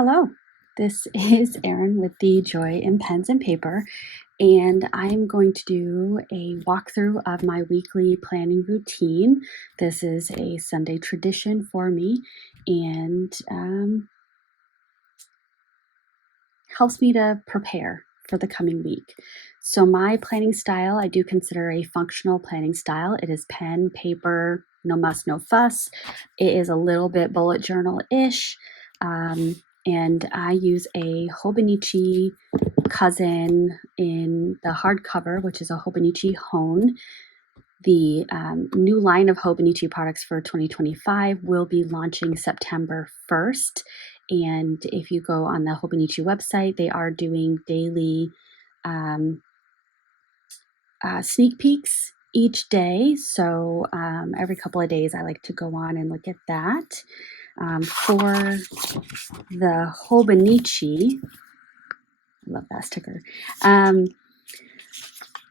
Hello, this is Erin with the Joy in Pens and Paper, and I'm going to do a walkthrough of my weekly planning routine. This is a Sunday tradition for me and helps me to prepare for the coming week. So my planning style, I do consider a functional planning style. It is pen, paper, no muss, no fuss. It is a little bit bullet journal-ish. And I use a Hobonichi Cousin in the hardcover, which is a Hobonichi Hone. The new line of Hobonichi products for 2025 will be launching September 1st. And if you go on the Hobonichi website, they are doing daily sneak peeks each day. So every couple of days, I like to go on and look at that. For the Hobonichi, I love that sticker.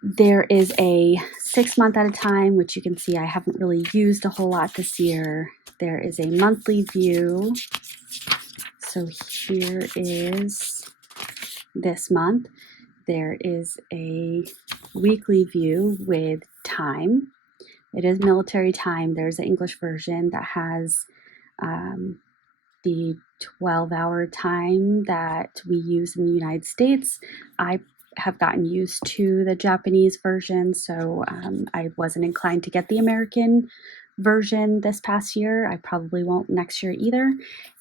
There is a 6 month at a time, which you can see I haven't really used a whole lot this year. There is a monthly view. So here is this month. There is a weekly view with time. It is military time. There's an English version that has the 12-hour time that we use in the United States. I have gotten used to the Japanese version, so I wasn't inclined to get the American version this past year. I probably won't next year either.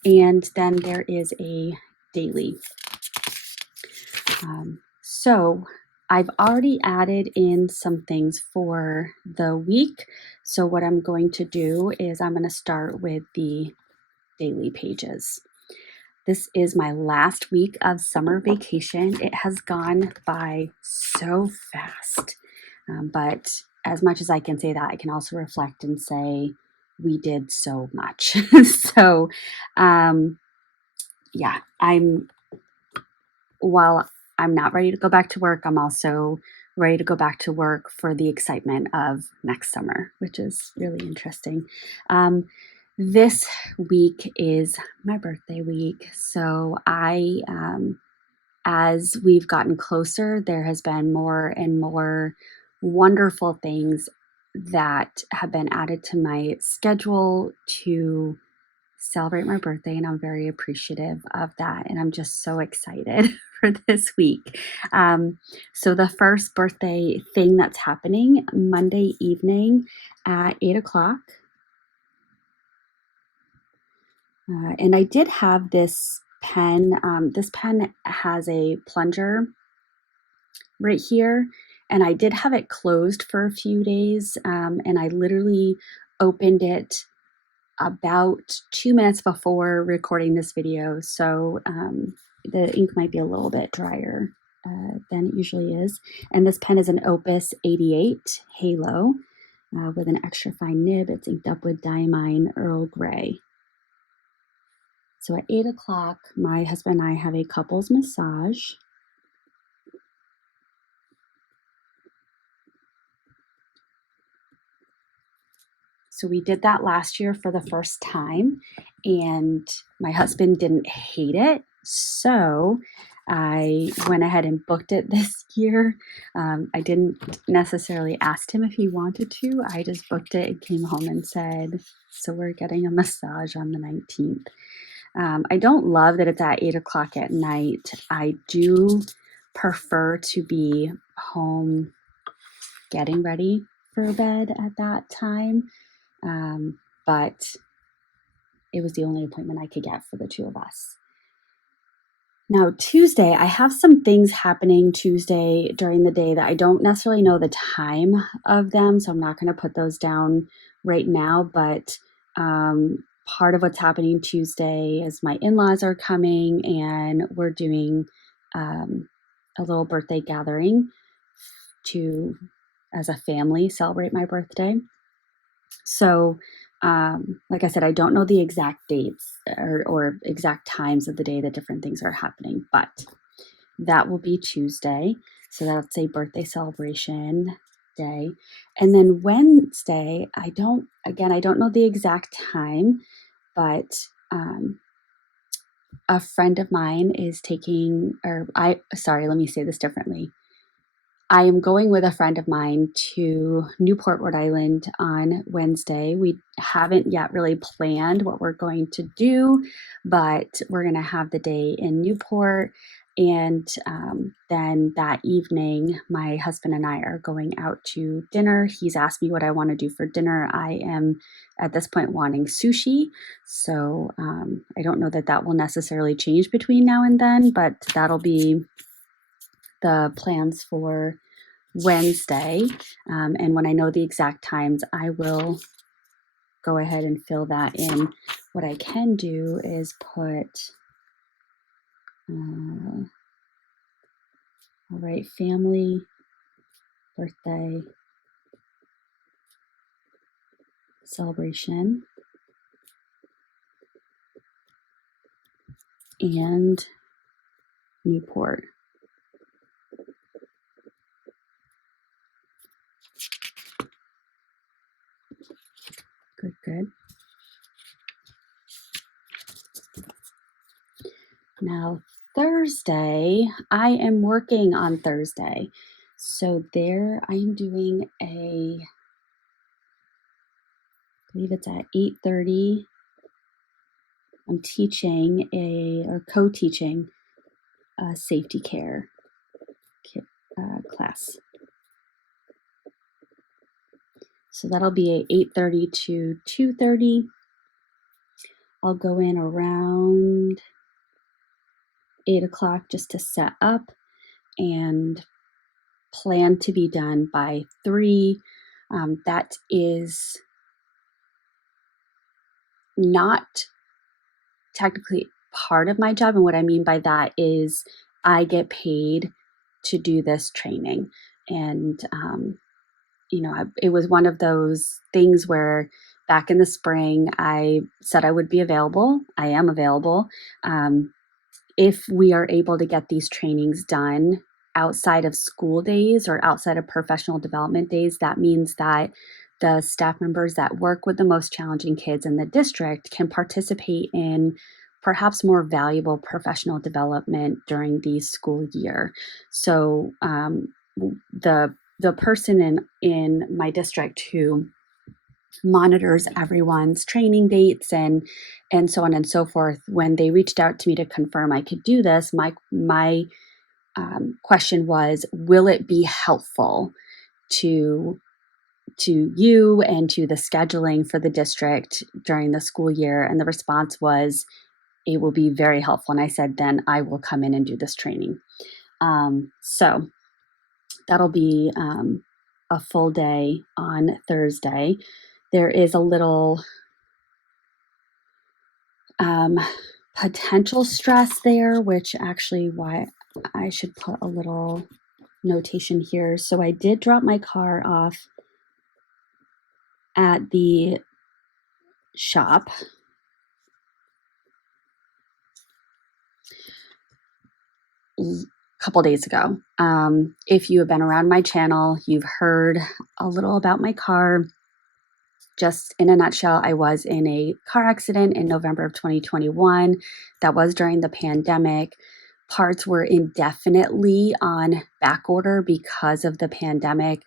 And then there is a daily. So I've already added in some things for the week. So what I'm going to do is I'm going to start with the daily pages. This is my last week of summer vacation. It has gone by so fast. But as much as I can say that, I can also reflect and say we did so much. So, yeah, while I'm not ready to go back to work, I'm also ready to go back to work for the excitement of next summer, which is really interesting. This week is my birthday week. So as we've gotten closer, there has been more and more wonderful things that have been added to my schedule to celebrate my birthday, and I'm very appreciative of that. And I'm just so excited for this week. So the first birthday thing that's happening Monday evening at 8 o'clock. And I did have this pen. This pen has a plunger right here, and I did have it closed for a few days, and I literally opened it about 2 minutes before recording this video, so the ink might be a little bit drier than it usually is. And this pen is an Opus 88 Halo with an extra fine nib. It's inked up with Diamine Earl Grey. So at 8 o'clock, my husband and I have a couples massage. So we did that last year for the first time, and my husband didn't hate it. So I went ahead and booked it this year. I didn't necessarily ask him if he wanted to. I just booked it and came home and said, so we're getting a massage on the 19th. I don't love that it's at 8 o'clock at night. I do prefer to be home getting ready for bed at that time. But it was the only appointment I could get for the two of us. Now, Tuesday, I have some things happening Tuesday during the day that I don't necessarily know the time of them, so I'm not going to put those down right now. But part of what's happening Tuesday is my in-laws are coming, and we're doing a little birthday gathering to, as a family, celebrate my birthday. So, like I said, I don't know the exact dates or exact times of the day that different things are happening, but that will be Tuesday. So that's a birthday celebration day. And then Wednesday, I don't know the exact time, but a friend of mine is taking, let me say this differently. I am going with a friend of mine to Newport, Rhode Island on Wednesday. We haven't yet really planned what we're going to do, but we're going to have the day in Newport. And then that evening, my husband and I are going out to dinner. He's asked me what I want to do for dinner. I am at this point wanting sushi. So I don't know that will necessarily change between now and then, but that'll be the plans for Wednesday. And when I know the exact times, I will go ahead and fill that in. What I can do is put, all right, family, birthday, celebration, and Newport. Good. Now, Thursday, I am working on Thursday. So there I am doing I believe it's at 8:30. I'm teaching co-teaching a safety care class. So that'll be at 8:30 to 2:30. I'll go in around 8 o'clock just to set up and plan to be done by 3. That is not technically part of my job. And what I mean by that is I get paid to do this training. And, it was one of those things where back in the spring, I said I would be available. I am available. If we are able to get these trainings done outside of school days or outside of professional development days, that means that the staff members that work with the most challenging kids in the district can participate in perhaps more valuable professional development during the school year. So the person in my district who monitors everyone's training dates and so on and so forth, when they reached out to me to confirm I could do this, my question was, will it be helpful to you and to the scheduling for the district during the school year? And the response was, it will be very helpful. And I said, then I will come in and do this training. So that'll be a full day on Thursday. There is a little potential stress there, which actually why I should put a little notation here. So I did drop my car off at the shop. A couple days ago. If you have been around my channel, you've heard a little about my car. Just in a nutshell, I was in a car accident in November of 2021. That was during the pandemic. Parts were indefinitely on back order because of the pandemic.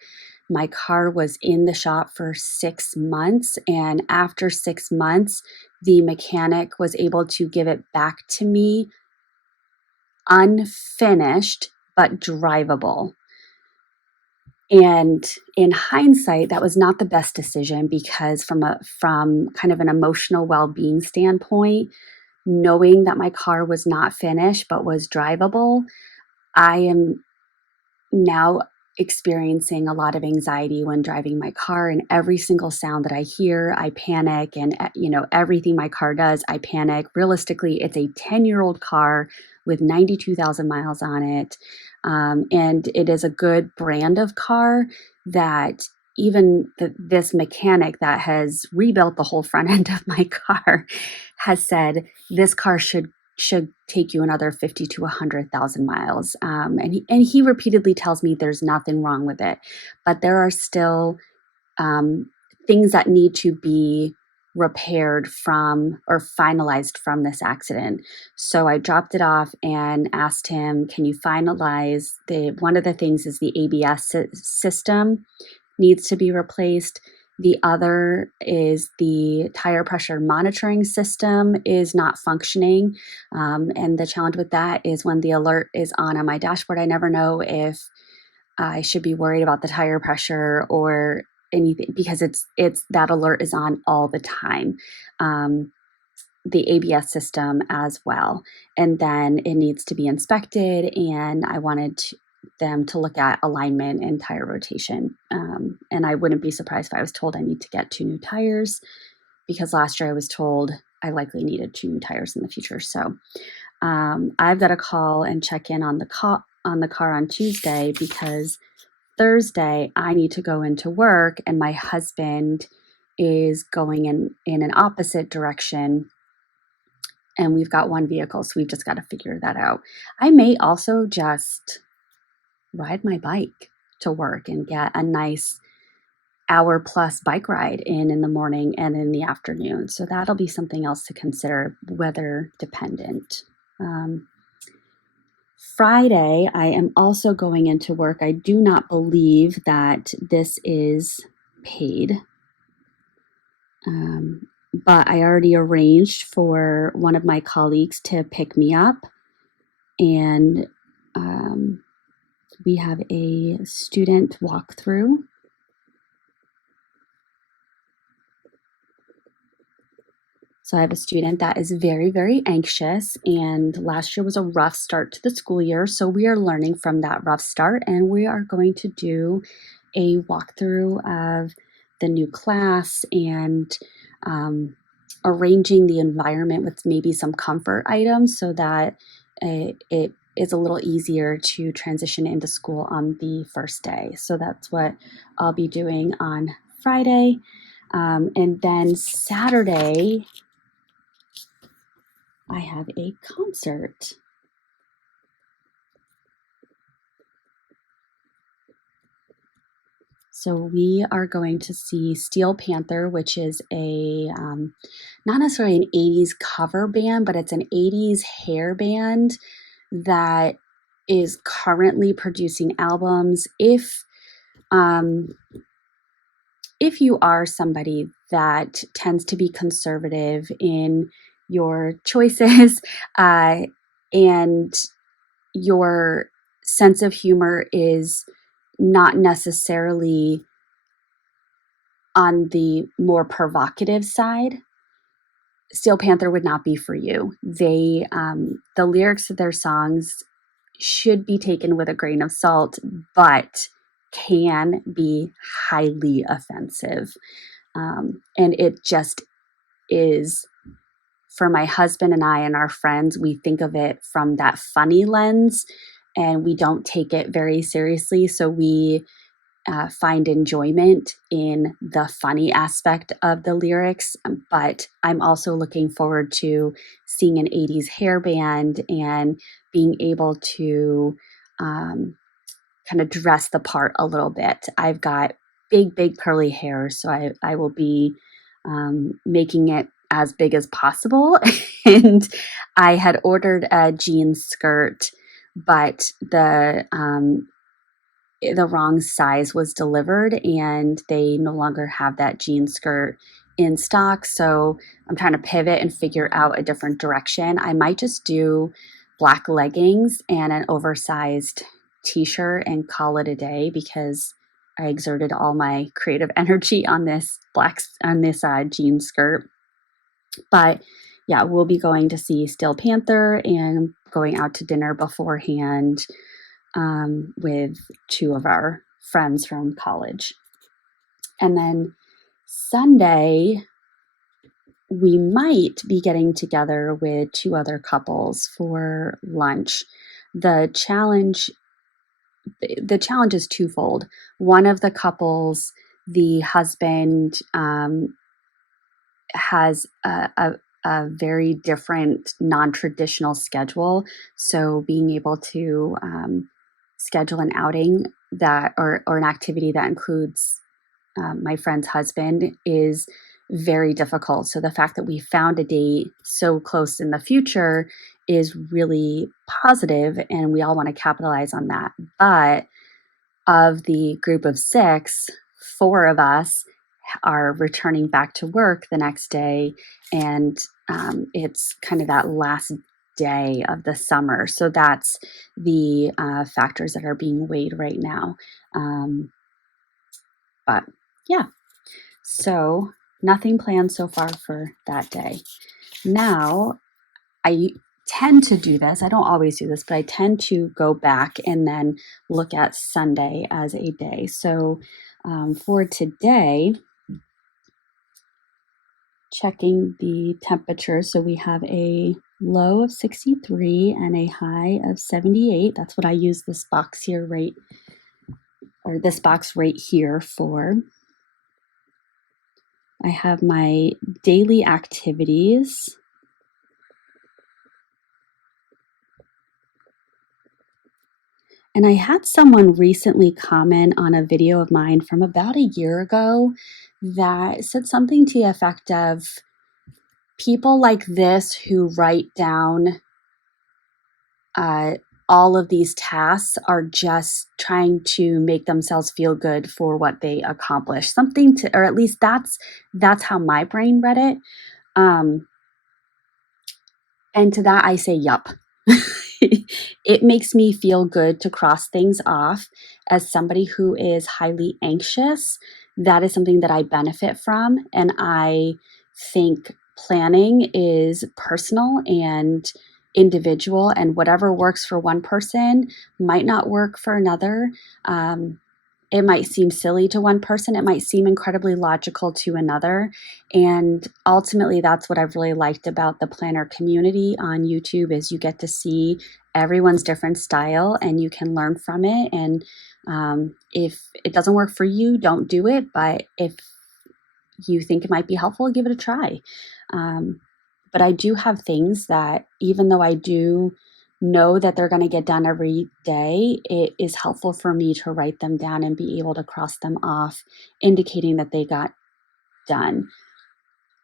My car was in the shop for 6 months, and after 6 months, the mechanic was able to give it back to me unfinished but drivable. And in hindsight, that was not the best decision, because from kind of an emotional well-being standpoint, knowing that my car was not finished but was drivable, I am now experiencing a lot of anxiety when driving my car, and every single sound that I hear, I panic, and everything my car does, I panic. Realistically, it's a 10-year-old car with 92,000 miles on it. And it is a good brand of car that even this mechanic that has rebuilt the whole front end of my car has said this car should take you another 50 to 100,000 miles. And he repeatedly tells me there's nothing wrong with it, but there are still things that need to be repaired from or finalized from this accident. So I dropped it off and asked him, can you finalize one of the things is the ABS system needs to be replaced. The other is the tire pressure monitoring system is not functioning. And the challenge with that is when the alert is on my dashboard, I never know if I should be worried about the tire pressure or anything because it's that alert is on all the time. The ABS system as well. And then it needs to be inspected, and I wanted them to look at alignment and tire rotation. And I wouldn't be surprised if I was told I need to get 2 new tires because last year I was told I likely needed 2 new tires in the future. So I've got to call and check in on the car on Tuesday because Thursday I need to go into work and my husband is going in an opposite direction and we've got one vehicle, so we've just got to figure that out. I may also just ride my bike to work and get a nice hour plus bike ride in the morning and in the afternoon. So that'll be something else to consider, weather dependent. Friday, I am also going into work. I do not believe that this is paid. But I already arranged for one of my colleagues to pick me up, and we have a student walkthrough. So I have a student that is very, very anxious, and last year was a rough start to the school year. So we are learning from that rough start, and we are going to do a walkthrough of the new class and arranging the environment with maybe some comfort items so that it is a little easier to transition into school on the first day. So that's what I'll be doing on Friday. And then Saturday, I have a concert. So we are going to see Steel Panther, which is not necessarily an 80s cover band, but it's an 80s hair band that is currently producing albums. If you are somebody that tends to be conservative in your choices and your sense of humor is not necessarily on the more provocative side, Steel Panther would not be for you. The lyrics of their songs should be taken with a grain of salt, but can be highly offensive. And it just is, for my husband and I and our friends, we think of it from that funny lens and we don't take it very seriously. So we find enjoyment in the funny aspect of the lyrics, but I'm also looking forward to seeing an 80s hair band and being able to kind of dress the part a little bit. I've got big curly hair, so I will be making it as big as possible. And I had ordered a jean skirt, but the wrong size was delivered and they no longer have that jean skirt in stock. So I'm trying to pivot and figure out a different direction. I might just do black leggings and an oversized t-shirt and call it a day because I exerted all my creative energy on this jean skirt. But yeah, we'll be going to see Steel Panther and going out to dinner beforehand with 2 of our friends from college. And then Sunday, we might be getting together with 2 other couples for lunch. The challenge is twofold. One of the couples, the husband has a very different non-traditional schedule. So being able to schedule an outing that or an activity that includes my friend's husband is very difficult. So the fact that we found a date so close in the future is really positive, and we all want to capitalize on that. But of the group of 6, 4 of us are returning back to work the next day, and it's kind of that last day of the summer. So that's the factors that are being weighed right now. But yeah, so nothing planned so far for that day. Now, I tend to do this. I don't always do this, but I tend to go back and then look at Sunday as a day. So for today, checking the temperature. So we have a low of 63 and a high of 78. That's what I use this box here this box right here for. I have my daily activities. And I had someone recently comment on a video of mine from about a year ago that said something to the effect of, people like this who write down all of these tasks are just trying to make themselves feel good for what they accomplished. Something to, or at least that's how my brain read it. And to that I say, yup. It makes me feel good to cross things off. As somebody who is highly anxious, that is something that I benefit from. And I think planning is personal and individual, and whatever works for one person might not work for another. It might seem silly to one person, it might seem incredibly logical to another. And ultimately, that's what I've really liked about the planner community on YouTube, is you get to see everyone's different style and you can learn from it. And if it doesn't work for you, don't do it. But if you think it might be helpful, give it a try. But I do have things that, even though I do know that they're going to get done every day, it is helpful for me to write them down and be able to cross them off, indicating that they got done.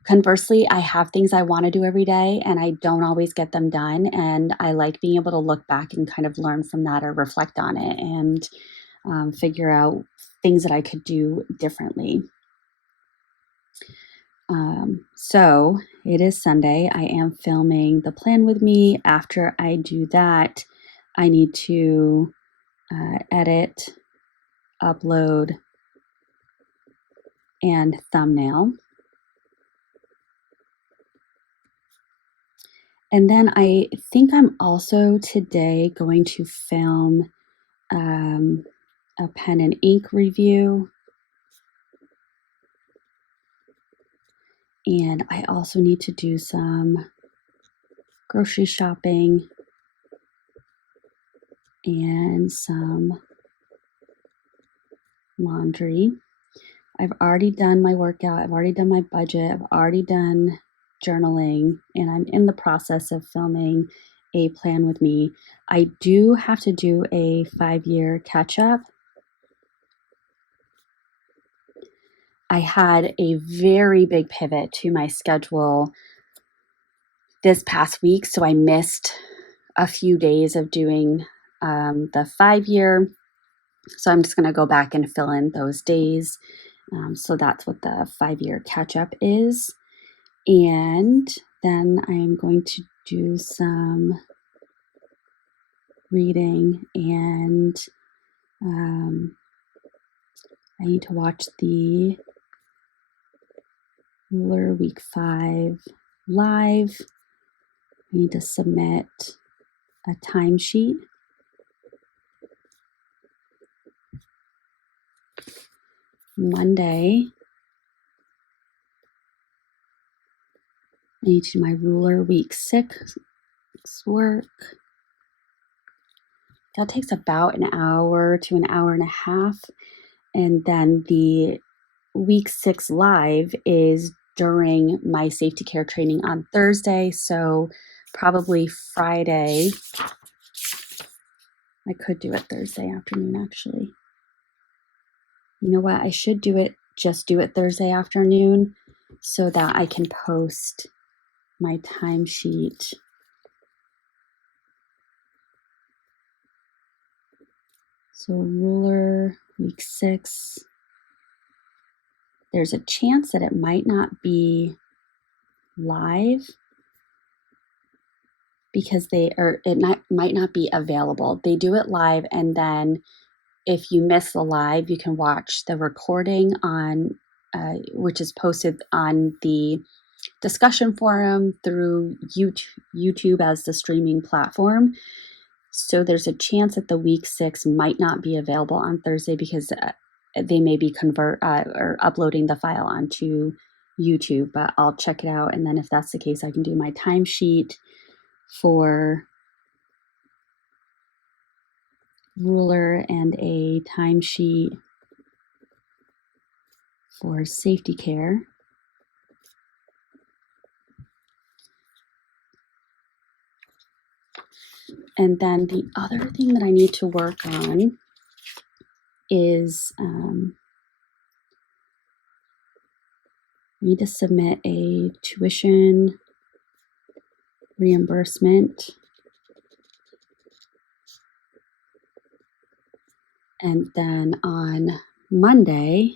Conversely, I have things I want to do every day and I don't always get them done. And I like being able to look back and kind of learn from that or reflect on it and figure out things that I could do differently. So it is Sunday. I am filming the plan with me. After I do that, I need to edit, upload, and thumbnail. And then I think I'm also today going to film a pen and ink review. And I also need to do some grocery shopping and some laundry. I've already done my workout. I've already done my budget. I've already done journaling, and I'm in the process of filming a plan with me. I do have to do a 5-year catch up. I had a very big pivot to my schedule this past week, so I missed a few days of doing the 5-year. So I'm just going to go back and fill in those days. So that's what the 5-year catch up is. And then I'm going to do some reading, and I need to watch the Ruler Week 5 live. I need to submit a timesheet. Monday, I need to do my Ruler Week 6 work. That takes about an hour to an hour and a half. And then the Week 6 live is during my safety care training on Thursday. So probably Friday. I could do it Thursday afternoon, actually. You know what? I should just do it Thursday afternoon. so that I can post my timesheet. So ruler week 6. There's a chance that it might not be live because might not be available. They do it live, and then if you miss the live, you can watch the recording on, which is posted on the discussion forum through YouTube as the streaming platform. So there's a chance that the week 6 might not be available on Thursday because they may be or uploading the file onto YouTube, but I'll check it out. And then if that's the case, I can do my timesheet for ruler and a timesheet for safety care. And then the other thing that I need to work on is I need to submit a tuition reimbursement. And then on Monday,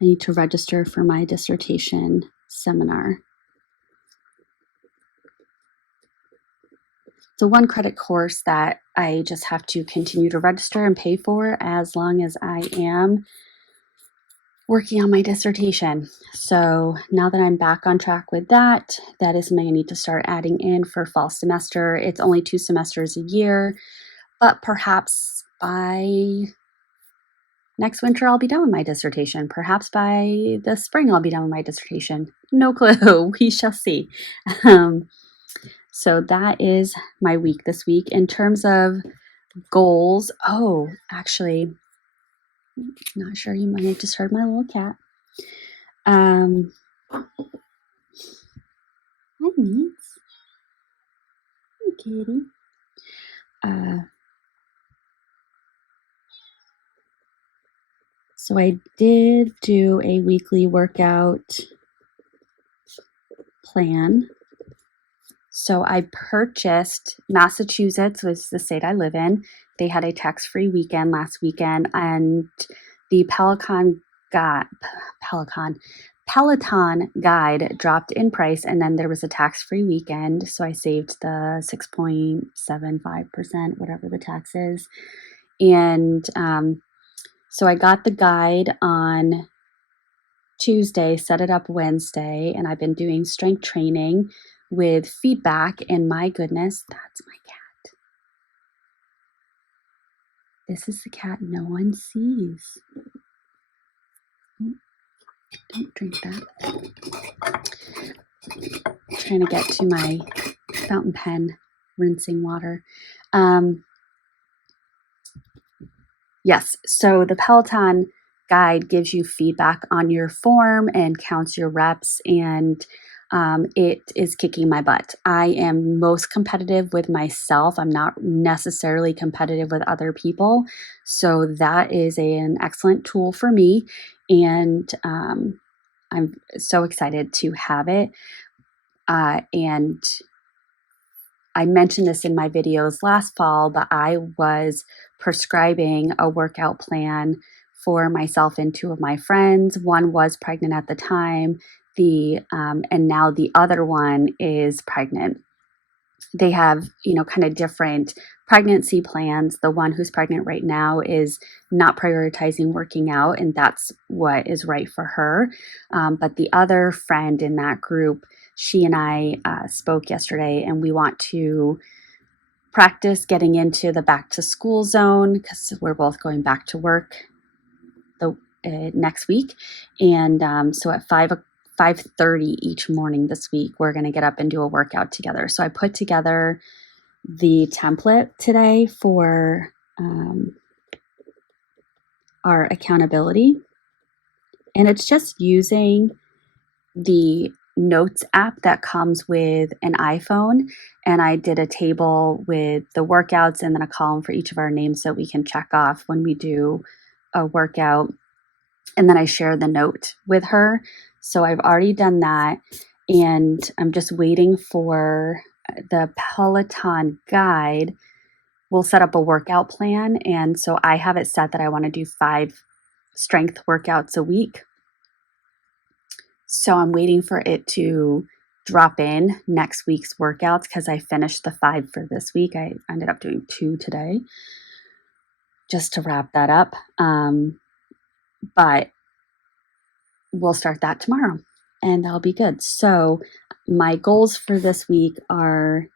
I need to register for my dissertation seminar. It's a 1-credit course that I just have to continue to register and pay for as long as I am working on my dissertation. So now that I'm back on track with that, that is something I need to start adding in for fall semester. It's only 2 semesters a year, but perhaps by next winter I'll be done with my dissertation. Perhaps by the spring I'll be done with my dissertation. No clue. We shall see. So that is my week this week. In terms of goals, actually, not sure, you might have just heard my little cat. Hi, Neats. Hey, kitty. So I did do a weekly workout plan. So I purchased, Massachusetts was the state I live in. They had a tax-free weekend last weekend, and the Peloton guide dropped in price, and then there was a tax-free weekend. So I saved the 6.75%, whatever the tax is. And so I got the guide on Tuesday, set it up Wednesday, and I've been doing strength training with feedback, and my goodness, that's my cat. This is the cat no one sees. Oh, don't drink that. I'm trying to get to my fountain pen rinsing water. Yes, so the Peloton guide gives you feedback on your form and counts your reps, and it is kicking my butt. I am most competitive with myself. I'm not necessarily competitive with other people. So that is an excellent tool for me. And I'm so excited to have it. And I mentioned this in my videos last fall, but I was prescribing a workout plan for myself and 2 of my friends. One was pregnant at the time, and now the other one is pregnant. They have, kind of different pregnancy plans. The one who's pregnant right now is not prioritizing working out, and that's what is right for her. But the other friend in that group, she and I spoke yesterday, and we want to practice getting into the back to school zone because we're both going back to work next week. And so at 5:30 each morning this week, we're going to get up and do a workout together. So I put together the template today for our accountability. And it's just using the notes app that comes with an iPhone, and I did a table with the workouts and then a column for each of our names so we can check off when we do a workout. And then I share the note with her. So I've already done that, and I'm just waiting for the Peloton guide. We'll set up a workout plan, and so I have it set that I want to do 5 strength workouts a week. So I'm waiting for it to drop in next week's workouts because I finished the 5 for this week. I ended up doing 2 today just to wrap that up. But we'll start that tomorrow and that'll be good. So my goals for this week are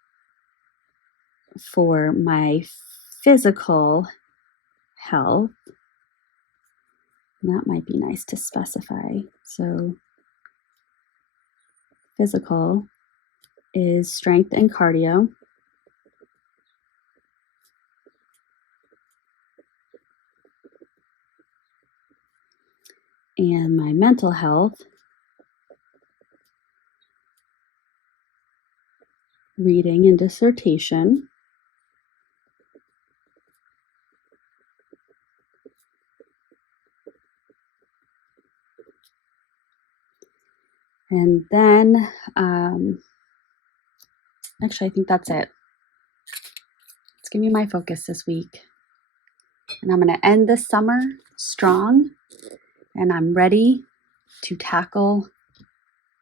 for my physical health. That might be nice to specify. So physical is strength and cardio. And my mental health, reading and dissertation. And then, actually, I think that's it. It's going to be my focus this week. And I'm going to end this summer strong, and I'm ready to tackle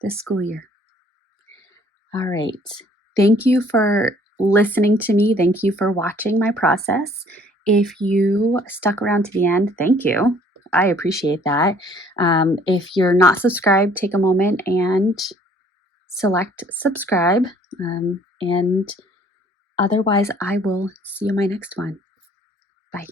this school year. All right. Thank you for listening to me. Thank you for watching my process. If you stuck around to the end, thank you. I appreciate that. If you're not subscribed, take a moment and select subscribe. And otherwise, I will see you in my next one. Bye.